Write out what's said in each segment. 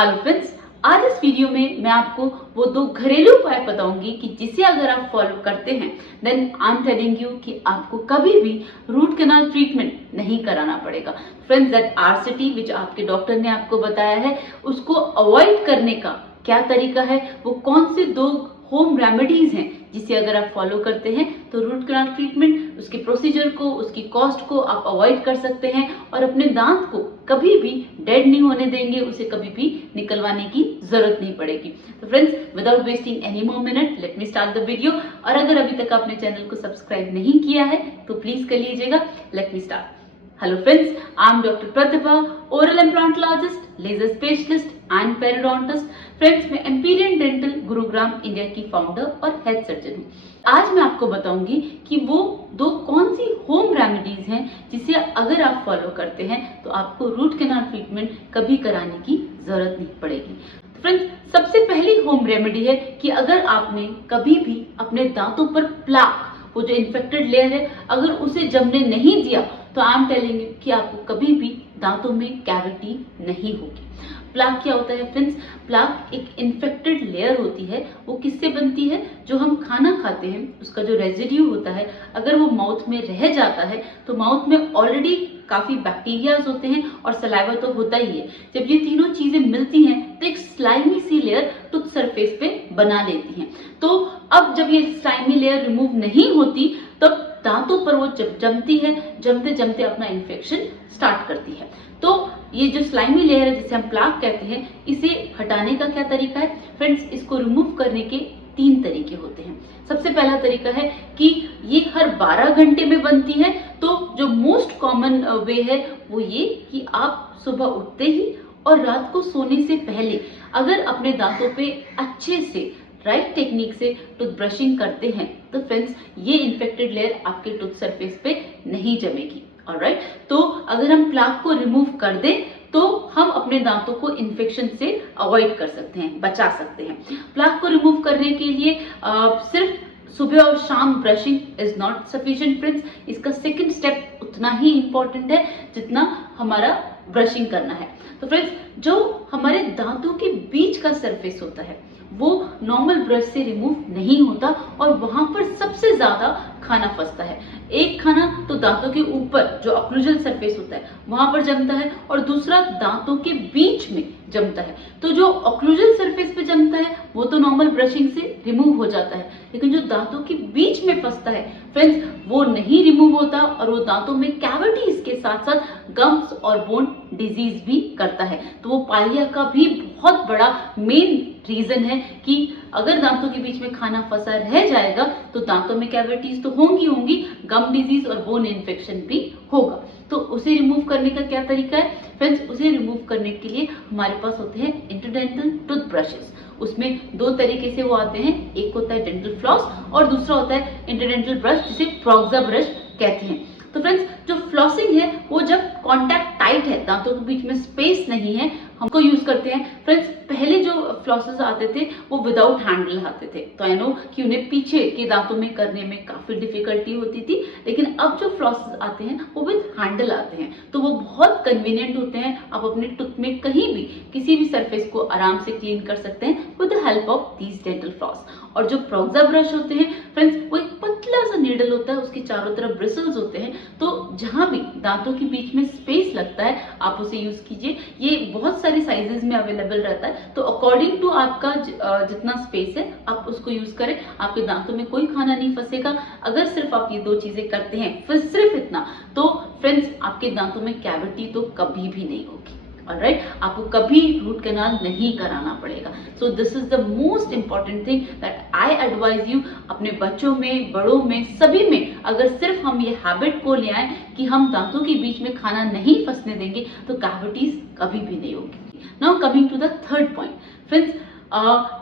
Hello friends, आज इस video में मैं आपको वो दो घरेलू उपाय बताऊंगी कि जिसे अगर आप फॉलो करते हैं then I am telling you कि आपको कभी भी रूट कैनाल ट्रीटमेंट नहीं कराना पड़ेगा। फ्रेंड्स, दैट आरसीटी विच आपके डॉक्टर ने आपको बताया है उसको अवॉइड करने का क्या तरीका है, वो कौन से दो होम रेमेडीज हैं जिसे अगर आप फॉलो करते हैं तो रूट कैनाल ट्रीटमेंट, उसके प्रोसीजर को, उसकी कॉस्ट को आप अवॉइड कर सकते हैं और अपने दांत को कभी भी डेड नहीं होने देंगे, उसे कभी भी निकलवाने की जरूरत नहीं पड़ेगी। तो friends, without wasting any more minute late me start the video. और अगर अभी तक आपने चैनल को सब्सक्राइब नहीं किया है तो प्लीज कर लीजिएगा। Let me start. Hello friends, I am doctor Pratibha, oral implantologist, laser specialist and periodontist. Friends, मैं एम्पीरियन डेंटल गुरुग्राम इंडिया की फाउंडर और हेड सर्जन हूँ। आज मैं आपको बताऊंगी कि वो दो कौन सी होम रेमेडीज हैं जिसे अगर आप फॉलो करते हैं तो आपको रूट कैनाल ट्रीटमेंट कभी कराने की जरूरत नहीं पड़ेगी। फ्रेंड्स, सबसे पहली होम रेमेडी है कि अगर आपने कभी भी अपने दांतों पर प्लाक, वो जो इन्फेक्टेड लेयर है, अगर उसे जमने नहीं दिया तो आई एम टेलिंग यू कि आपको कभी भी दांतों में कैविटी नहीं होगी। प्लाक क्या होता है फ्रेंड्स? प्लाक एक इन्फेक्टेड लेयर होती है। वो किससे बनती है? जो हम खाना खाते हैं उसका जो रेजिड्यू होता है, अगर वो माउथ में रह जाता है तो माउथ में ऑलरेडी काफी बैक्टीरियाज होते हैं और सलाइवा तो होता ही है। जब ये तीनों चीजें मिलती हैं तो एक स्लाइमी सी लेयर टूथ सरफेस पे बना लेती हैं। तो अब जब ये स्लाइमी लेयर रिमूव नहीं होती तब दांतों पर वो जब जमती है, जमते जमते अपना इन्फेक्शन स्टार्ट करती है। तो ये जो स्लाइमी लेयर है जिसे हम प्लाक कहते हैं, इसे हटाने का क्या तरीका है? फ्रेंड्स, इसको रिमूव करने के 3 तरीके होते हैं। सबसे पहला तरीका है कि ये हर 12 घंटे में बनती है। तो जो मोस्ट कॉमन वे है वो ये कि आप सुबह उठते ही और रात को सोने से पहले अगर अपने दांतों पे अच्छे से राइट टेक्निक से टूथ ब्रशिंग करते हैं तो फ्रेंड्स ये इन्फेक्टेड लेयर आपके टूथ सरफेस पे नहीं जमेगी। ऑलराइट, तो अगर हम प्लाक को रिमूव कर दें तो हम अपने दांतों को इन्फेक्शन से अवॉइड कर सकते हैं, बचा सकते हैं। प्लाक को रिमूव करने के लिए सिर्फ सुबह और शाम brushing is not sufficient friends. इसका सेकंड स्टेप उतना ही इंपॉर्टेंट है जितना हमारा ब्रशिंग करना है। तो फ्रेंड्स, जो हमारे दांतों के बीच का सरफेस होता है वो नॉर्मल ब्रश से रिमूव नहीं होता और वहां पर सबसे ज्यादा खाना फंसता है। एक खाना तो दांतों के ऊपर जो ऑक्लूजल सरफेस होता है वहां पर जमता है और दूसरा दांतों के बीच में जमता है। तो जो ऑक्लूजल सरफेस पे जमता है वो तो नॉर्मल ब्रशिंग से रिमूव हो जाता है, लेकिन जो दांतों के बीच में फंसता है फ्रेंड्स वो नहीं रिमूव होता और वो दांतों में कैविटीज के साथ साथ गम्स और बोन डिजीज भी करता है। तो वो पाइलिया का भी बहुत बड़ा मेन रीजन है कि अगर दांतों के बीच में खाना फंसा रह जाएगा तो दांतों में कैविटीज तो होंगी, गम डिजीज और बोन इन्फेक्शन भी होगा। तो उसे रिमूव करने का क्या तरीका है फ्रेंड्स? उसे रिमूव करने के लिए हमारे पास होते हैं इंटरडेंटल टूथ ब्रशेस। उसमें 2 तरीके से वो आते हैं, एक होता है डेंटल फ्लॉस और दूसरा होता है इंटरडेंटल ब्रश जिसे प्रोक्सा ब्रश कहते हैं। तो फ्रेंड्स, जो फ्लॉसिंग है वो जब कॉन्टैक्ट टाइट है, दांतों के बीच में स्पेस नहीं है, हमको यूज करते हैं। फ्रेंड्स, पहले जो फ्लॉसेस आते थे वो विदाउट हैंडल आते थे, तो आई नो कि उन्हें पीछे के दांतों में करने में काफी डिफिकल्टी होती थी, लेकिन अब जो फ्लॉसेस आते हैं वो विद हैंडल आते हैं तो वो बहुत कन्वीनियंट होते हैं। आप अपने टूथ में कहीं भी किसी भी सरफेस को आराम से क्लीन कर सकते हैं with the help of these dental floss. और जो प्रोक्सा ब्रश होते हैं फ्रेंड्स, वो एक पतला सा नीडल होता है, उसके चारों तरफ ब्रिसल्स होते हैं, तो जहां भी दांतों के बीच में स्पेस लगता है आप उसे यूज कीजिए। ये बहुत सारे साइजेस में अवेलेबल रहता है, तो अकॉर्डिंग टू आपका जितना स्पेस है आप उसको यूज करें। आपके दांतों में कोई खाना नहीं फंसेगा अगर सिर्फ आप ये 2 चीजें करते हैं, फिर सिर्फ इतना, तो फ्रेंड्स आपके दांतों में कैविटी तो कभी भी नहीं होगी। ऑलराइट, आपको कभी रूट कैनाल नहीं कराना पड़ेगा। So this is the most important thing that I advise you. अपने बच्चों में, बड़ों में, सभी में अगर सिर्फ हम ये हैबिट को ले आए कि हम दांतों के बीच में खाना नहीं फंसने देंगे तो कैविटीज कभी भी नहीं होगी। Now coming to the third point friends,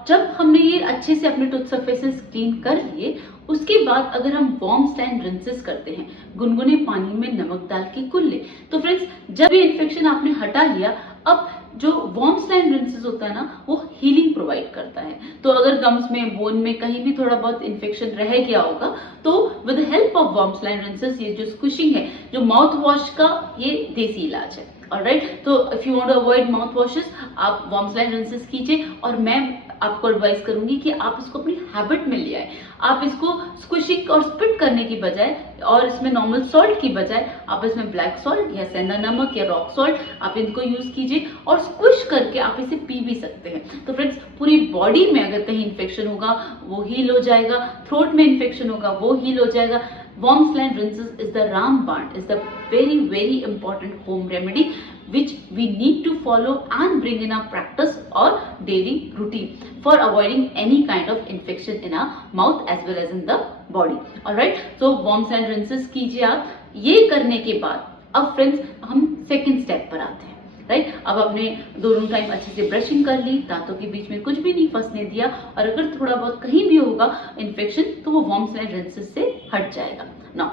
जब हमने ये अच्छे से अपने टूथ सरफेसेस क्लीन कर लिए उसके बाद अगर हम वार्म स्टैंड रिंसेस करते हैं, गुनगुने पानी में नमक डाल के कुल्ले, तो फ्रेंड्स जब ये इन्फेक्शन आपने हटा लिया अब जो वार्म स्लाइन रिंसेस होता है ना, वो हीलिंग प्रोवाइड करता है। तो अगर गम्स में, बोन में कहीं भी थोड़ा बहुत इन्फेक्शन रह गया होगा तो with help of warm saline rinses, ये जो स्क्विशिंग है, जो माउथ वॉश का ये देसी इलाज है। ऑलराइट, तो if you want to avoid mouthwashes, आप वार्म स्लाइन रिंसेस कीजिए। और मैं आपको एडवाइस करूंगी कि आप इसको अपनी हैबिट में ले आए। आप इसको स्क्विशिंग और स्पिट करने की बजाय और इसमें नॉर्मल सॉल्ट की बजाय आप इसमें ब्लैक सॉल्ट या सेंधा नमक या रॉक सॉल्ट आप इनको यूज कीजिए और स्क्विश करके आप इसे पी भी सकते हैं। तो फ्रेंड्स, पूरी बॉडी में अगर कहीं इन्फेक्शन होगा वो हील हो जाएगा, थ्रोट में इन्फेक्शन होगा वो हील हो जाएगा। Warm saline rinses is the rampant, is the very important home remedy which we need to follow and bring in our practice or daily routine for avoiding any kind of infection in our mouth as well as in the body. Alright, so warm saline rinses कीजिए आप। ये करने के बाद अब friends हम second step पर आते हैं। राइट, अब आपने दोनों टाइम अच्छे से ब्रशिंग कर ली, दांतों के बीच में कुछ भी नहीं फंसने दिया, और अगर थोड़ा बहुत कहीं भी होगा इन्फेक्शन तो वो वार्म स्लाइन रिंसेस से हट जाएगा। नाउ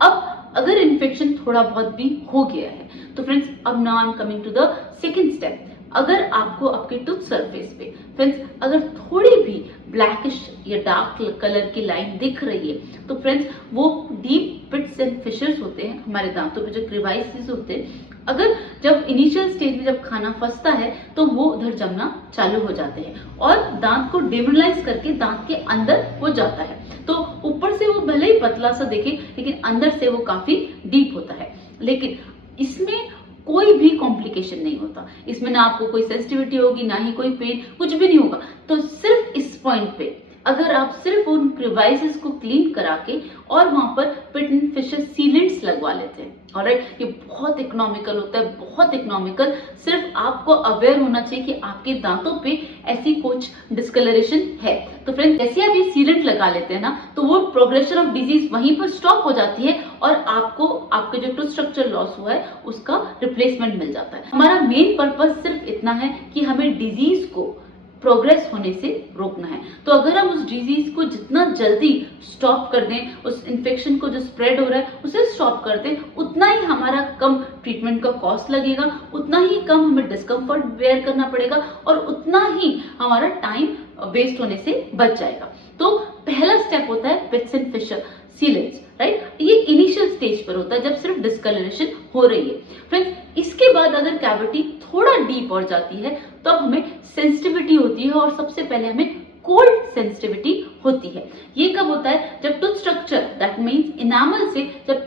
अब अगर इन्फेक्शन थोड़ा बहुत भी हो गया है तो फ्रेंड्स, अब now I am coming to the second step. अगर आपको आपके टूथ सरफेस पे फ्रेंड्स अगर थोड़ी भी ब्लैकिश या डार्क कलर की लाइन दिख रही है तो फ्रेंड्स वो डीप पिट्स एंड फिशर्स होते हैं हमारे दांतों पे, जो क्रिवाइसिस होते हैं। अगर जब इनिशियल स्टेज में जब खाना फंसता है तो वो उधर जमना चालू हो जाते हैं और दांत को डिमिनलाइज करके दांत के अंदर वो जाता है। तो ऊपर से वो भले ही पतला सा दिखे लेकिन अंदर से वो काफी डीप होता है। लेकिन इसमें कोई भी कॉम्प्लिकेशन नहीं होता, इसमें ना आपको कोई सेंसिटिविटी होगी, ना ही कोई पेन, कुछ भी नहीं होगा। तो सिर्फ इस पॉइंट पे अगर आप सिर्फ उन क्रिवाइसेस को क्लीन करा के और वहां पर पिट एंड फिशर सीलेंट्स लगवा लेते हैं। ऑलराइट, ये बहुत इकोनॉमिकल होता है, बहुत इकोनॉमिकल। सिर्फ आपको अवेयर होना चाहिए कि आपके दांतों पे ऐसी कुछ डिस्कलरेशन है। तो फ्रेंड्स, जैसे आप ये सीलेंट लगा लेते हैं ना तो वो प्रोग्रेशन ऑफ डिजीज वहीं पर स्टॉप हो जाती है और आपको आपके जो टूथ स्ट्रक्चर लॉस हुआ है उसका रिप्लेसमेंट मिल जाता है। हमारा मेन पर्पस सिर्फ इतना है कि हमें डिजीज को प्रोग्रेस होने से रोकना है। तो अगर हम उस डिजीज को जितना जल्दी स्टॉप कर दें, उस इन्फेक्शन को जो स्प्रेड हो रहा है उसे स्टॉप कर दें, उतना ही हमारा कम ट्रीटमेंट का कॉस्ट लगेगा, उतना ही कम हमें डिस्कम्फर्ट बेयर करना पड़ेगा और उतना ही हमारा टाइम वेस्ट होने से बच जाएगा। तो पहला स्टेप होता है पिट्स एंड फिशर सीलेंट्स। राइट, ये इनिशियल स्टेज पर होता है जब सिर्फ डिस्कलरेशन हो रही है। फ्रेंड्स, इसके बाद अगर कैविटी थोड़ा डीप और जाती है तब हमें सेंसिटिविटी होती है और सबसे पहले हमें कोल्ड सेंसिटिविटी होती है। ये कब होता है? जब tooth structure that means enamel से जब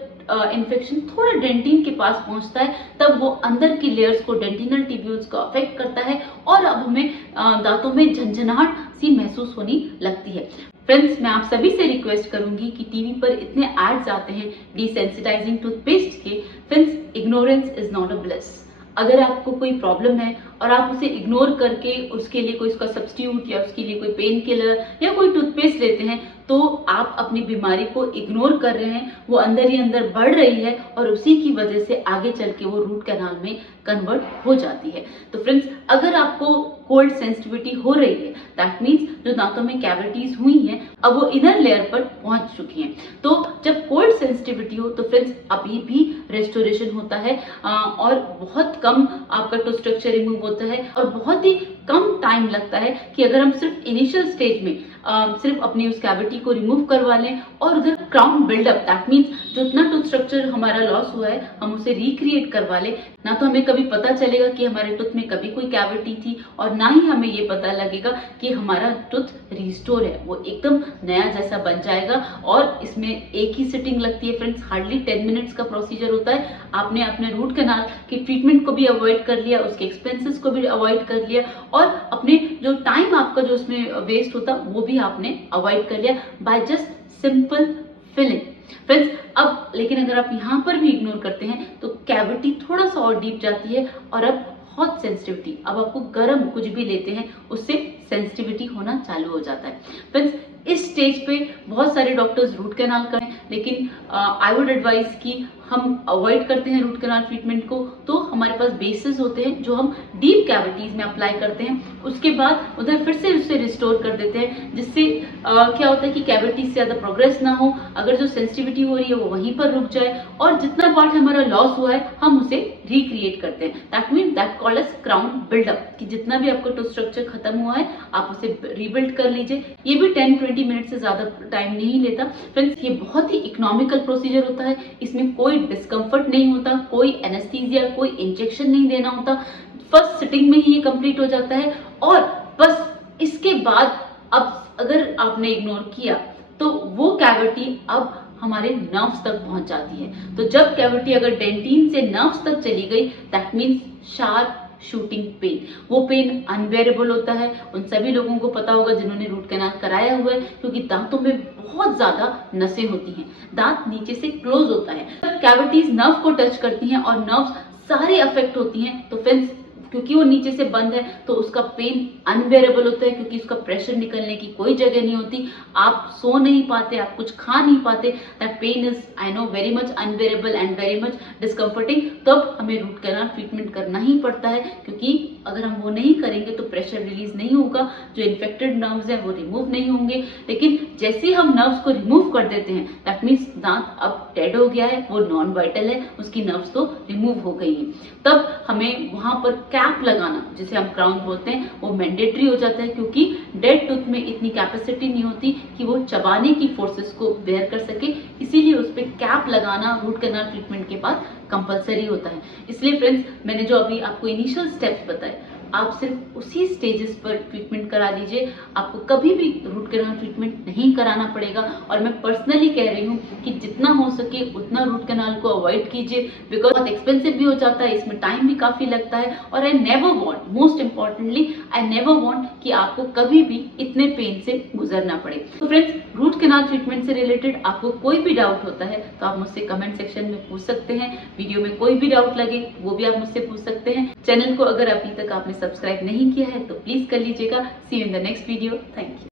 इन्फेक्शन थोड़ा डेंटिन के पास पहुंचता है तब वो अंदर की लेयर्स को, डेंटिनल टिब्यूल्स को अफेक्ट करता है और अब हमें दांतों में झंझनाहट सी महसूस होने लगती है। फ्रेंड्स, मैं आप सभी से रिक्वेस्ट करूंगी कि टीवी पर इतने एड्स आते हैं डिसेंसिटाइजिंग टूथपेस्ट के। Friends, ignorance is not a bliss. अगर आपको कोई प्रॉब्लम है और आप उसे इग्नोर करके उसके लिए कोई उसका सब्स्टिट्यूट या उसके लिए कोई पेन किलर या कोई टूथपेस्ट लेते हैं तो आप अपनी बीमारी को इग्नोर कर रहे हैं, वो अंदर ही अंदर बढ़ रही है और उसी की वजह से आगे चल के वो रूट कैनाल में कन्वर्ट हो जाती है। तो फ्रेंड्स, अगर आपको कोल्ड सेंसिटिविटी हो रही है दैट मीन्स जो दांतों में कैविटीज हुई हैं अब वो इनर लेयर पर पहुंच चुकी हैं। तो जब कोल्ड सेंसिटिविटी हो तो फ्रेंड्स अभी भी रेस्टोरेशन होता है और बहुत कम आपका टूथ स्ट्रक्चर रिमूव होता है और बहुत ही कम टाइम लगता है कि अगर हम सिर्फ इनिशियल स्टेज में सिर्फ अपनी उस कैविटी को रिमूव करवा लें और उधर क्राउन बिल्डअप दैट मीन्स जो इतना टूथ स्ट्रक्चर हमारा लॉस हुआ है हम उसे रिक्रिएट करवा लें। ना तो हमें कभी पता चलेगा कि हमारे टूथ में कभी कोई कैविटी थी और ना ही हमें ये पता लगेगा कि हमारा टूथ रिस्टोर है, वो एकदम नया जैसा बन जाएगा। और इसमें एक ही सिटिंग लगती है फ्रेंड्स, हार्डली 10 मिनट्स का प्रोसीजर होता है। आपने अपने रूट कैनाल की ट्रीटमेंट को भी अवॉइड कर लिया, उसके एक्सपेंसेस को भी अवॉइड कर लिया और अपने जो टाइम आपका जो उसमें वेस्ट होता वो भी आपने अवॉइड कर लिया by just simple filling. Friends, अब लेकिन अगर आप यहाँ पर भी इग्नोर करते हैं तो कैविटी थोड़ा सा और डीप जाती है और अब हॉट सेंसिटिविटी, अब आपको गर्म कुछ भी लेते हैं उससे सेंसिटिविटी होना चालू हो जाता है। फ्रेंड्स, इस स्टेज पे बहुत सारे डॉक्टर्स रूट कैनाल करें लेकिन आई वुड एडवाइज कि हम अवॉइड करते हैं रूट कैनाल ट्रीटमेंट को, तो हमारे पास बेसिस होते हैं जो हम डीप कैविटीज में अप्लाई करते हैं। उसके बाद उधर फिर से उसे रिस्टोर कर देते हैं, जिससे क्या होता है कि कैविटी से ज़्यादा प्रोग्रेस ना हो, अगर जो सेंसिटिविटी हो रही है वो वहीं पर रुक जाए, और जितना पार्ट हमारा लॉस हुआ है हम उसे रिक्रिएट करते हैं। That mean that called as crown buildup, कि जितना भी आपका टूथ स्ट्रक्चर खत्म हुआ है आप उसे रीबिल्ड कर लीजिए। ये भी 10-20 मिनट से ज़्यादा टाइम नहीं लेता। फ्रेंड्स, ये बहुत ही इकोनॉमिकल प्रोसीजर होता है, इसमें कोई डिस्कम्फर्ट नहीं होता, कोई एनेस्थीसिया, कोई इंजेक्शन नहीं देना होता, फर्स्ट सिटिंग में ही ये कंप्लीट हो जाता है। और बस इसके बाद अब अगर आपने इग्नोर किया तो वो कैविटी अब हमारे नर्व्स तक पहुंच जाती है। तो जब कैविटी अगर डेंटिन से नर्व्स तक चली गई, that means sharp shooting pain. वो पेन अनबेरेबल होता है। उन सभी लोगों को पता होगा जिन्होंने रूट कैनाल कराया हुआ है, क्योंकि दांतों में बहुत ज्यादा नसें होती हैं, दांत नीचे से क्लोज होता है। कैविटीज नर्व को टच करती हैं और नर्व्स सारे अफेक्ट होती हैं, तो फ्रेंड्स क्योंकि वो नीचे से बंद है तो उसका पेन अनबेरेबल होता है, क्योंकि उसका प्रेशर निकलने की कोई जगह नहीं होती। आप सो नहीं पाते, आप कुछ खा नहीं पाते। That pain is, I know, very much unbearable and very much discomforting. तब हमें रूट कैनाल ट्रीटमेंट करना ही पड़ता है, क्योंकि अगर हम वो नहीं करेंगे तो प्रेशर रिलीज नहीं होगा, जो इन्फेक्टेड नर्व्स हैं वो रिमूव नहीं होंगे। लेकिन जैसे ही हम नर्व्स को रिमूव कर देते हैं, दैट मीन्स दांत अब डेड हो गया है, वो नॉन वाइटल है, उसकी नर्व्स तो रिमूव हो गई है। तब हमें वहां पर कैप लगाना, जिसे हम क्राउन बोलते हैं, वो मैंडेटरी हो जाता है, क्योंकि डेड टूथ में इतनी कैपेसिटी नहीं होती कि वो चबाने की फोर्सेस को बेयर कर सके, इसीलिए उस पर कैप लगाना रूट कैनाल ट्रीटमेंट के बाद कंपलसरी होता है। इसलिए फ्रेंड्स, मैंने जो अभी आपको इनिशियल स्टेप्स बताए, आप सिर्फ उसी स्टेजेस पर ट्रीटमेंट करा लीजिए। आपको कभी भी रूट कैनाल ट्रीटमेंट नहीं कराना पड़ेगा। और मैं पर्सनली कह रही हूँ कि जितना हो सके उतना रूट कैनाल को अवॉइड कीजिए, बिकॉज बहुत एक्सपेंसिव भी हो जाता है, इसमें टाइम भी काफ़ी लगता है। और I never want, most importantly I never want कि आपको कभी भी इतने पेन से गुजरना पड़े। तो फ्रेंड्स, रूट कैनाल ट्रीटमेंट से रिलेटेड आपको कोई भी डाउट होता है तो आप मुझसे कमेंट सेक्शन में पूछ सकते हैं। वीडियो में कोई भी डाउट लगे वो भी आप मुझसे पूछ सकते हैं। चैनल को अगर अभी तक आपने सब्सक्राइब नहीं किया है तो प्लीज कर लीजिएगा। See you in the next video. Thank you.